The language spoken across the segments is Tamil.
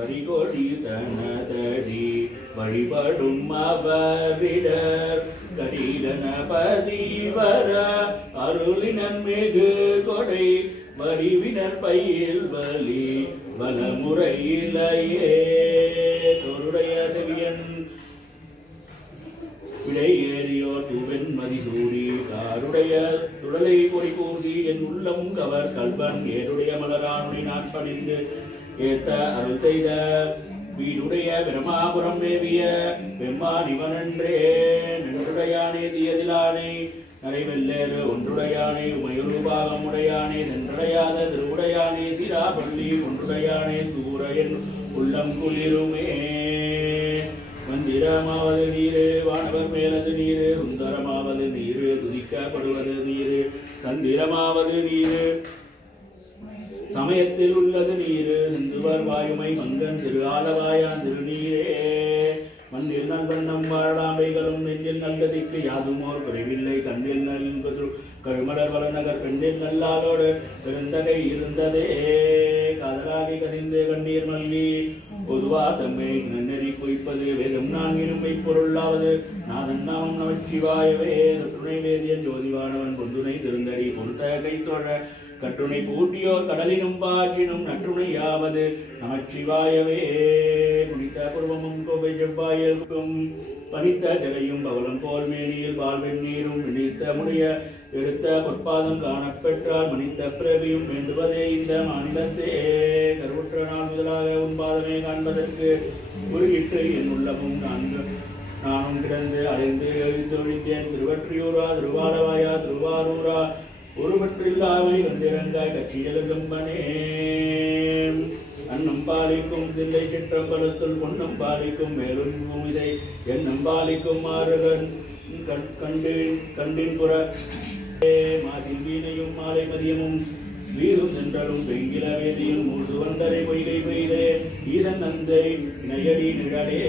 வரிகொடி தனதடி வழிபடும் அவரிடர் கடிதனபதி வர அருளினன் மிகு கொடை வடிவினர் பையில் வலி வலமுறையிலேயே தொருடைய செவியன் விடையேறியோ தூவென் மதிசூடி காருடைய துடலை பொறி கூசி என் உள்ளம் கவர் கல்வன் ஏருடைய மலரானுடைய நான் பணிந்து ஏத்த அருள் செய்த வீடுடைய பிரமாபுரம் மேவிய பெம்மான் இவனன்றே நின்றுடையானே தீயதிலானே நரைவெல்லேறு ஒன்றுடையானே உமையுருபாகம் உடையானே சென்றடையாத திருவுடையானே சிராபள்ளி ஒன்றுடையானே சூரையன் உள்ளம் குளிருமே மந்திரமாவது நீரு வானவர் மேலது நீரு சுந்தரமாவது நீரு துதிக்கப்படுவது நீரு தந்திரமாவது நீரு சமயத்தில் உள்ளது நீரு சிந்துவர் வாயுமை மங்கன் திரு ஆலவாயான் திருநீரே மண்ணில் நல்வண்ணம் வாழாமைகளும் நெஞ்சில் நல்லதிக்கு யாதுமோர் குறைவில்லை கண்ணில் நல் கழுமலர் வளநகர் பெண்ணில் நல்லாலோடு பெருந்தகை இருந்ததே காதலாகி கசிந்து கண்ணீர் மல்லி பொதுவா தம்மை நன்னெறி குவிப்பது வேதம் நான்கினும் மெய்ப்பொருளாவது நாதன் நாமம் நமச்சிவாயவே துணை வேதியன் ஜோதிவானவன் பொந்துணை திருந்தடி பொருத்த கைத்தொழ கட்டுணை பூட்டியோர் கடலினும் பாற்றினும் நற்றுணையாவது நமச்சிவாயவே குனித்த புருவமும் கோவை செவ்வாயல்கும் பனித்த ஜகையும் பவளம் போல் மேனியில் வாழ்வெண்ணீரும் நினைத்த முடிய எடுத்த பொற்பாதம் காணப்பெற்றால் மனித பிறவியும் வேண்டுவதே இந்த மாநிலத்தே கருவுற்ற நாள் முதலாக உன் பாதமே காண்பதற்கு உருகிட்டு என் உள்ளமும் நானும் கிடந்து அடைந்து எழுந்து ஒழித்தேன் திருவற்றியூரா திருவாலவாயா திருவாரூரா ஒருவற்றில்லாமை வந்திரங்காய் கட்சியலுகம்பனே அன்னம் பாலிக்கும் தில்லை சிற்றம்பலத்துள் பொன்னம் பாலிக்கும் மேலும் பூமிதை என்னம் பாலிக்கும் மாறுகன் கண்டின் புற மாசில் வீணையும் மாலை மதியமும் வீரும் சென்றலும் பெங்கில வேதியும் மூன்று வந்தரை பொய்கை பெய்தே ஈரன் நந்தை இணையடி நிழலே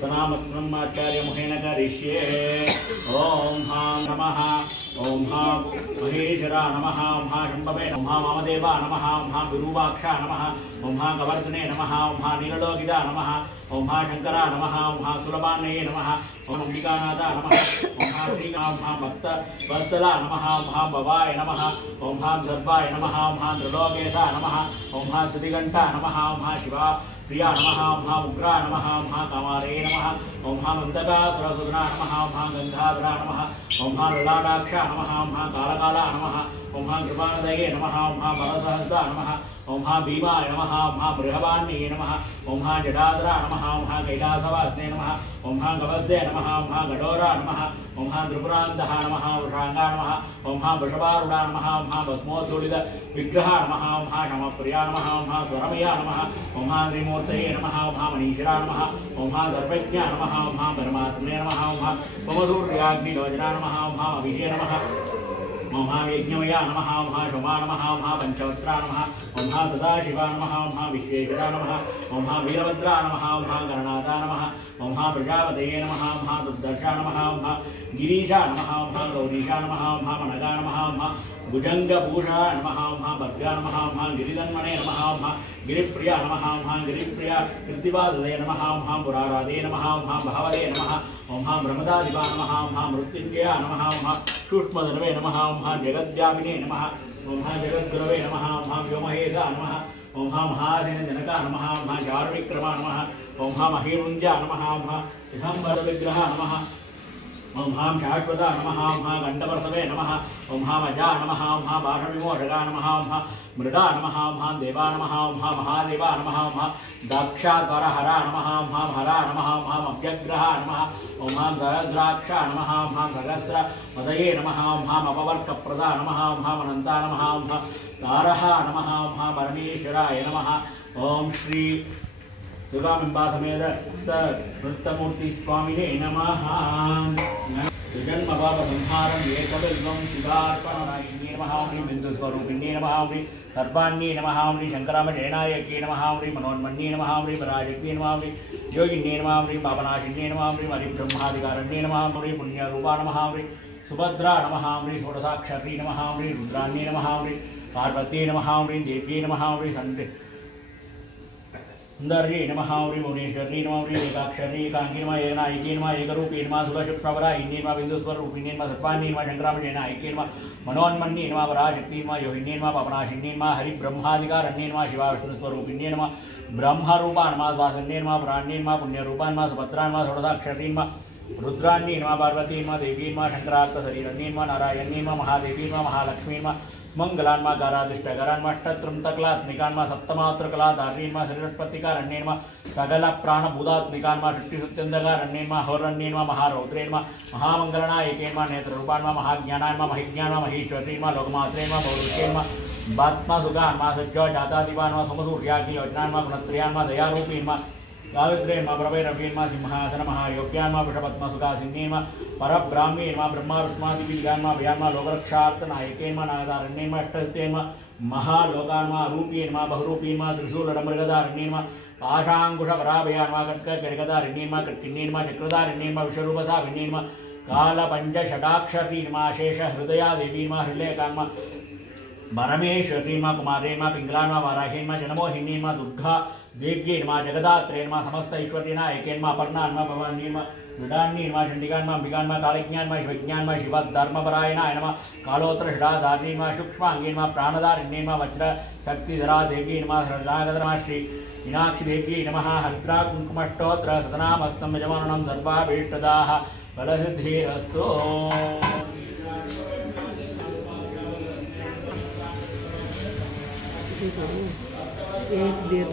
सनामस्त्रम् आचार्य मुखेन करिष्ये। ओम हां नमः ओम हां महेश्वरा नमः ओम हां शंभवे नमः ओम हां वामदेवा नमः ओम हां विरूपाक्षा नमः ओम हां कवर्धने नमः ओम हां नीललोकिता नमः ओम हां शंकरा नमः ओम हां सुलभान्नये नमः ओम अंबिकानाथा नमः ओम हां श्री ओम हां भक्त वत्सला नमः ओम हां भवाय नमः ओम हां सर्वाय नमः ओम हां त्रिलोकेशा नमः ओम हां श्रीघंटा नमः ओम हां शिवा प्रिया नमः ओम हां उग्रा नमः ओम हां कामारे नमः ओम हां मन्दकासुरसुदना नमः ओम हां गंधाधरा नमः ओम हां ललाटाक्षा नमः ओम हां कालकाला नमः ओम हां कृपानदये नमः ओम हां भरतसहस्रा नमः ओम हां भीमाय नमः ओम हां बृहवान्ये नमः ओम हां जटाधरा नमः ओम हां कैलासवासिने नमः ओम हां गवस्ते नमः ओम हां गडोरा नमः ओम हां त्रिपुरान्तः नमः वृषांगा नमः ओम हां वृषभारूढा नमः ओम हां भस्मोत्सुलित विग्रह नमः ओम हां शमप्रिया नमः ओम हां स्वरमया नमः ओम हां त्रिमूर्तये नमः ओम हां मनीषरा नमः ओम हां सर्वज्ञा नमः ओम हां परमात्मने नमः ओम हां सोमसूर्याग्निलोचना नमः ओम हां अभिषे नमः ओम हां यज्ञमया नमः ओम हां शोमा नमः ओम हां पंचवस्त्रा नमः ओम हां सदाशिवा नमः ओम हां विश्वेश्वरा नमः ओम हां वीरभद्रा नमः ओम हां गणनाथा नमः ओम हां प्रजापतये नमः ओम हां दुर्दर्शा नमः ओम हां गिरीशा नमः ओम हां गौरीशा नमः ओम हां मनगा नमः ओम हां भुजंगभूषा नमः ओम हां भर्गा नमः ओम हां गिरिधन्मने नमः ओम हां गिरिप्रिया नमः ओम हां गिरिप्रिया कृतिवादये नमः ओम हां पुराराधे नमः ओम हां भावदे नमः ओम हां ब्रह्मदादिवा नमः ओम हां मृत्युंजया नमः ओम हां सूक्ष्मधनवे नमः ओम हां जगद्व्यापिने नमः ओम हां जगद्गुरवे नमः ओम हां व्योमहेसा नमः ओम हां महासेनजनका नमः ओम हां चारुविक्रमा नमः ओम हां महीरुञ्जा नमः ओम हां दिगम्बरविग्रहा नमः ओम हां शाश्वता नमः ओम हां गण्डवर्षवे नमः ओम हां अजा नमः ओम हां भाषविमोषका नमः ओम हां मृडा नमः ओम हां देवा नमः ओम हां महादेवा नमः ओम हां दाक्षात्वरहरा नमः ओम हां हरा नमः ओम हां अव्यग्रहा नमः ओम हां सहस्राक्षा नमः ओम हां सहस्रपदये नमः ओम हां अपवर्कप्रदा नमः ओम हां अनन्ता नमः ओम हां तारहा नमः ओम हां परमेश्वराय नमः ओम श्री दुर्गाम्बा समेत वृत्तमूर्ति स्वामिने नमः। जन्म पाप संहारं एकबिल्वं शिवार्पणनायिन्ये नमः श्री बिन्दुस्वरूपिण्ये नमः श्री सर्वाण्ये नमः श्री शंकरामजयनायके नमः श्री मनोन्मन्ये नमः श्री पराशक्तिये नमः श्री योगिन्ये नमः श्री पापनाशिन्ये नमः श्री हरिब्रह्मादिकारण्ये नमः श्री पुण्यरूपा नमः श्री सुभद्रा नमः श्री षोडशाक्षरी नमः श्री रुद्राण्ये नमः श्री पार्वत्ये नमः श्री देव्ये नमः श्री सुंदर्ये नमः श्री भुवनेश्वरी नमः श्री एकाक्षरी एकांगी नमः एकनायिके नमः एकरूपे नमः सुरशुक्प्रवरायिन्ये नमः बिन्दुस्वरूपिण्ये नमः सर्वाण्ये नमः शंकरामजयनायके नमः मनोन्मन्ये नमः पराशक्ति नमः योगिन्ये नमः पापनाशिन्ये नमः हरिब्रह्मादिकारण्ये नमः शिवाविष्णुस्वरूपिण्ये नमः ब्रह्मरूपा नमः वासन्ये नमः प्राण्ये नमः पुण्यरूपा नमः सुभद्रा नमः षोडशाक्षरी नमः रुद्राण्ये नमः पार्वती नमः देवी नमः शंकरार्थशरीरण्ये नमः नारायण्ये नमः महादेवी नमः महालक्ष्मी नमः मंगलान्मा गाराधिष्ठकरान्मा अष्टत्रंतकलात्मिकान्मा सप्तमात्रकलाधारीन्मा शरीरस्पत्तिकारण्येन्मा सकल प्राणभूतात्मिकान्मा षष्टिसुत्यन्तकारण्येन्मा होरण्येन्मा महारौद्रेन्मा महामंगलनायकेन्मा नेत्ररूपान्मा महाज्ञानान्मा महिज्ञान्मा महेश्वरीन्मा लोकमात्रेन्मा पौरुषेन्मा बात्मसुखान्मा सज्जो जातादिवान्मा सोमसूर्याग्नि योजनान्मा गुणत्रयान्मा दयारूपीन्मा गावित्रेन्मा प्रभैरव्येन्मा सिंहासन महायोग्यान्मा वृषपद्मसुखासिन्येन्मा परब्राह्म्येन्मा ब्रह्मारुत्मादिपीठान्मा भयान्मा लोकरक्षार्थनायकेन्मा नागदारण्येन्मा अष्टस्तेन्मा महालोकान्मा रूप्येन्मा बहुरूपीन्मा त्रिशूलडमृगदारण्येन्मा पाशाङ्कुशपराभयान्मा कट्कगदारण्येन्मा कट्किन्येन्मा चक्रदारण्येन्मा विश्वरूपसाभिन्येन्मा कालपञ्चषडाक्षरीन्मा शेषहृदयादेवीन्मा हृदयकान्मा परमेश्वरीन्मा कुमारेन्मा पिङ्गलान्मा वाराहेन्मा जनमोहिनीन्मा दुर्गा देव्येन्मा जगदात्रेन्मा समस्त ऐश्वर्यनायकेन्मा अपर्णान्मा भवान्येन्मा मृडान्येन्मा चण्डिकान्मा अंबिकान्मा कालज्ञान्मा शिवज्ञान्मा शिवधर्मपरायणाय नमः कालोत्तरषडाधार्येन्मा सूक्ष्माङ्गेन्मा प्राणदारिण्येन्मा वज्र शक्तिधरा देव्येन्मा शरणागतरमा श्री मीनाक्षी देव्यै नमः हरिद्रा कुङ्कुमष्टोत्र सतनामस्तं यजमानं सर्वाभीष्टदाः फलसिद्धिरस्तु। एक डेढ़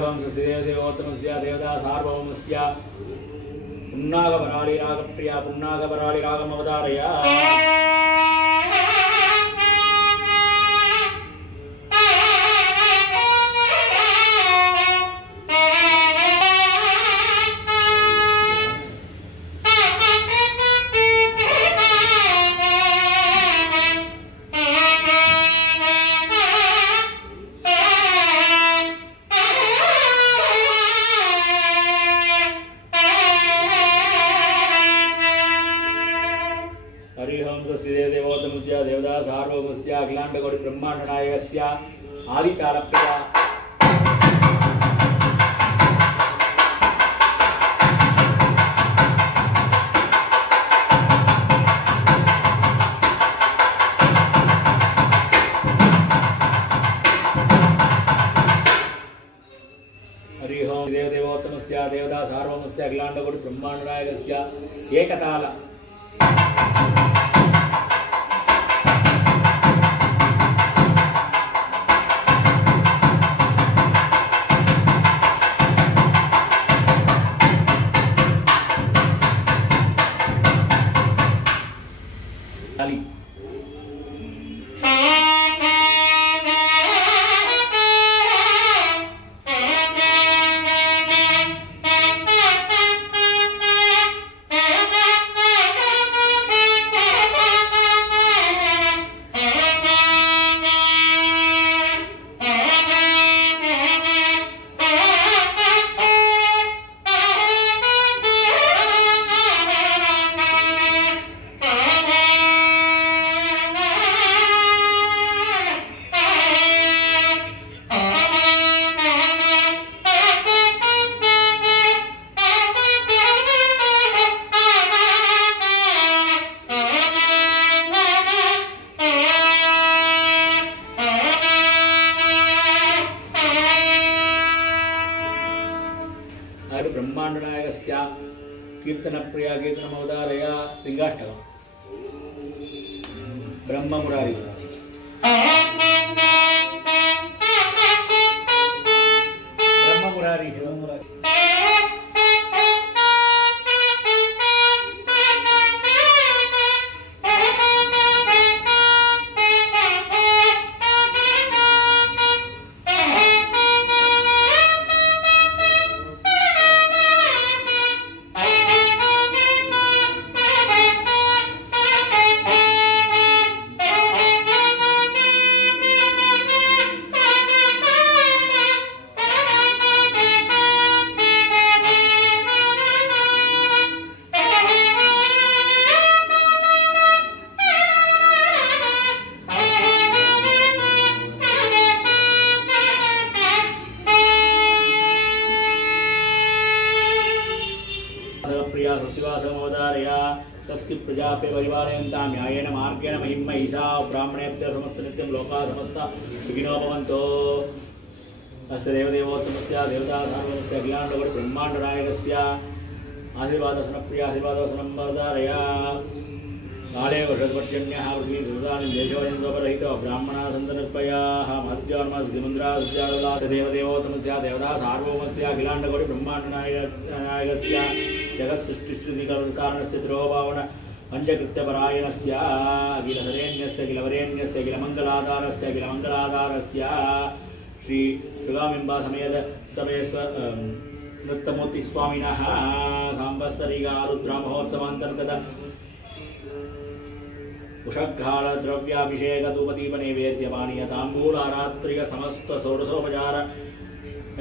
हरिहंस देवोत्तमस्य देवता सार्वभौमस्य पुन्नागपराळि रागप्रिया पुन्नागपराळि रागमवतारय देवता सार्वभौमस्य अखिलाण्डकोटि ब्रह्माण्डनायकस्य आदितालप्रिया हरि ओं देवदेवोत्तमस्य देवता सार्वभौमस्य अखिलाण्डकोटि ब्रह्माण्डनायकस्य एकताल ब्रह्माण्डनायकस्य कीर्तनप्रिया कीर्तनमवतारय लिङ्गाष्टकम् ब्रह्ममुरारी ब्रह्ममुरारी शिवमुरारी प्रिया सुशिवासमवतारय षष्टि प्रजापे परिपालयन्तां न्यायेन मार्गेण महिमहिषा ब्राह्मणेभ्यः समस्तनित्यं लोकाः समस्ता सुखिनो भवन्तु। अस्य देवदेवोत्तमस्य देवता सार्वभौमस्य अखिलाण्डकोटि ब्रह्माण्डनायकस्य आशीर्वादसनप्रिया आशीर्वादसनमवतारय काले वर्षद्पर्जन्यः पृथ्वी सुहृदानि देशोऽयं स्वपरहितो ब्राह्मणाः सन्तनर्पयाः महद्योन्मस्तिमन्द्राः देवदेवोत्तमस्य देवता सार्वभौमस्य अखिलाण्डकोटि ब्रह्माण्डनायकस्य जगत्सृष्टिकारणस्य द्रोभावन पंचकृत्यपरायणस्य अखिलहरेण्यस्य अखिलवरेण्यस्य अखिलमङ्गलाधारस्य अखिलमङ्गलाधारस्य श्री दुर्गाम्बिका समेत नृत्यमूर्तिस्वामिनः सांबस्तरिगा रुद्रमहोत्सवान्तर्गत उषग्घाल द्रव्याभिषेक धूपदीप नैवेद्य पानीय तांबूलारात्रिक समस्त षोडशोपचार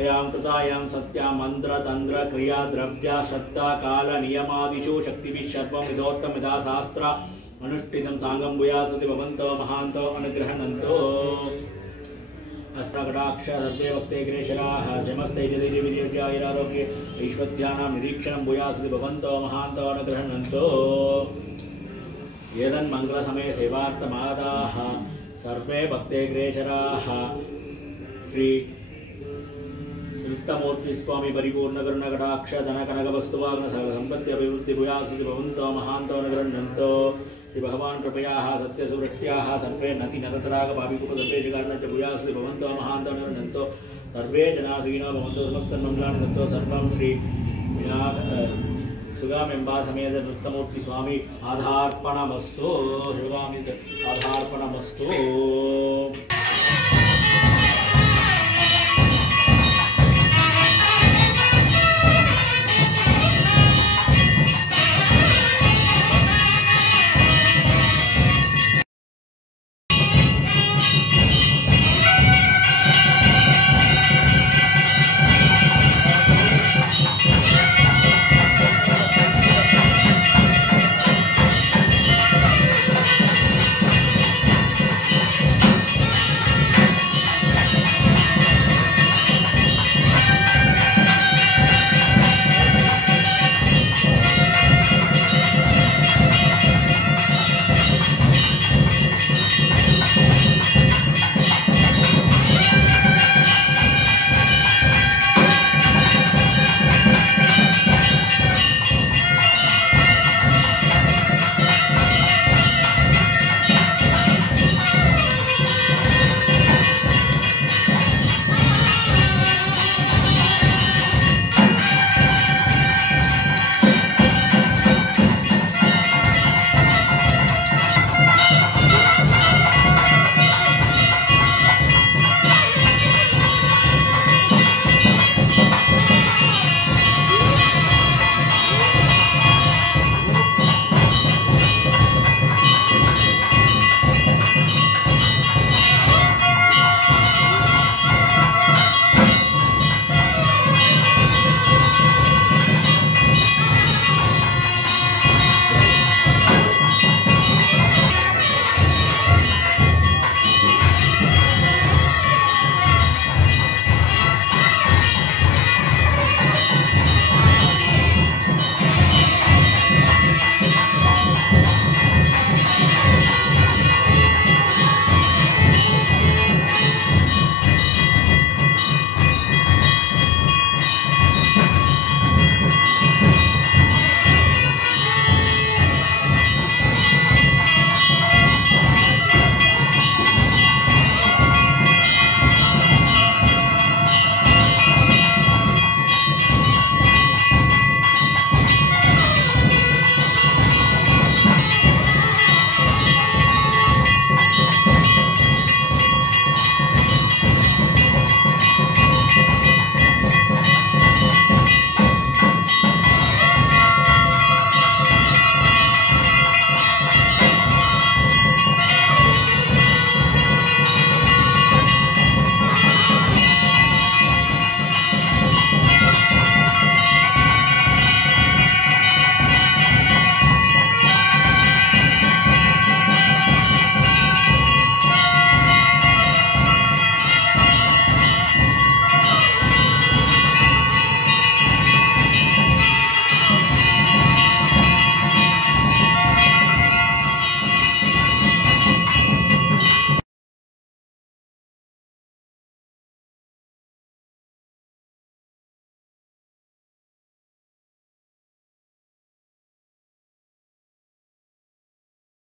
यां कृतायां सत्या मंत्र तंत्र क्रिया द्रव्या श्रद्धा काल नियमादिषु शक्तिभिः सर्वं विधोत्तममिदा शास्त्र अनुष्ठितं सांगं भूयासति भवन्तो महान्तो अनुग्रहणन्तो हस्तकटाक्ष सर्वे भक्ते अग्रेसराः समस्तैर्यविद्यारोग्य ऐश्वर्याणां निरीक्षणं भूयासति भवन्तो महान्तो अनुग्रहणन्तो एतन्मङ्गलसमये नृत्तमूर्ति स्वामी परिपूर्ण कटाक्ष धन कनक वस्तुवाग्न सकल संपत्ति अभिवृद्धि भूयासि भवन्तो महान्तो नगरन्तो श्री भगवान कृपयाः सत्यसुवृष्ट्याः सर्वे नति नतराग पापिकुप सर्वे जगार्न च भूयासि भवन्तो महान्तो नगरन्तो सर्वे जनासीनो भवन्तो समस्तन्मङ्गलानि सन्तो सर्वं श्री सुगामेंबा समेत नृत्तमूर्ति स्वामी आधार्पणमस्तु शिवामि आधार्पणमस्तु।